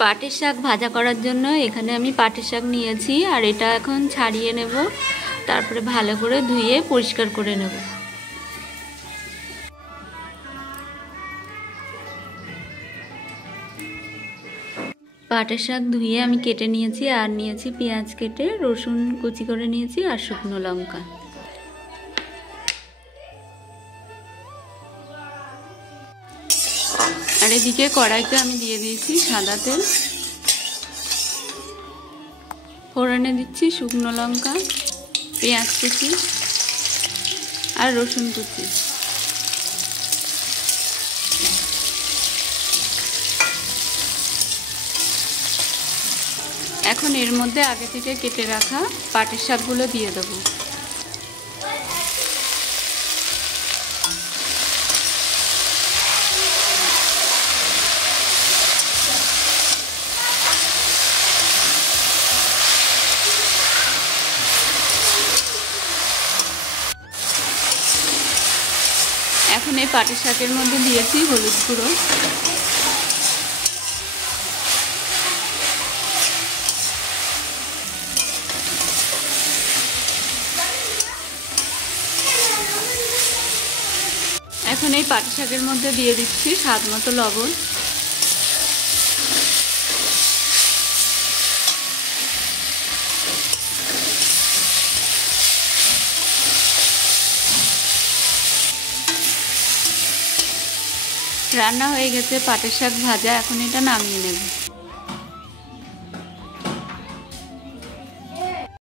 পাটের শাক ভাজা করার জন্য এখানে আমি পাটের শাক নিয়েছি আর এটা এখন ছাড়িয়ে নেব, তারপরে ভালো করে ধুয়ে পরিষ্কার করে নেব। পাটের শাক ধুয়ে আমি কেটে নিয়েছি আর নিয়েছি পেঁয়াজ কেটে, রসুন কুচি করে নিয়েছি আর শুকনো লঙ্কা। আর এদিকে কড়াইতে আমি দিয়ে দিয়েছি সাদা তেল, ফোড়নে দিচ্ছি শুকনো লঙ্কা, পেঁয়াজ কুচি আর রসুন কুচি। এখন এর মধ্যে আগে থেকে কেটে রাখা পাটের শাকগুলো দিয়ে দেবো। এখন এই পাটের শাকের মধ্যে দিয়েছি হলুদ গুঁড়ো, এখন এই পাটের শাকের মধ্যে দিয়ে দিচ্ছি স্বাদ মতো লবণ। রান্না হয়ে গেছে পাটের শাক ভাজা, এখন এটা নামিয়ে নেব।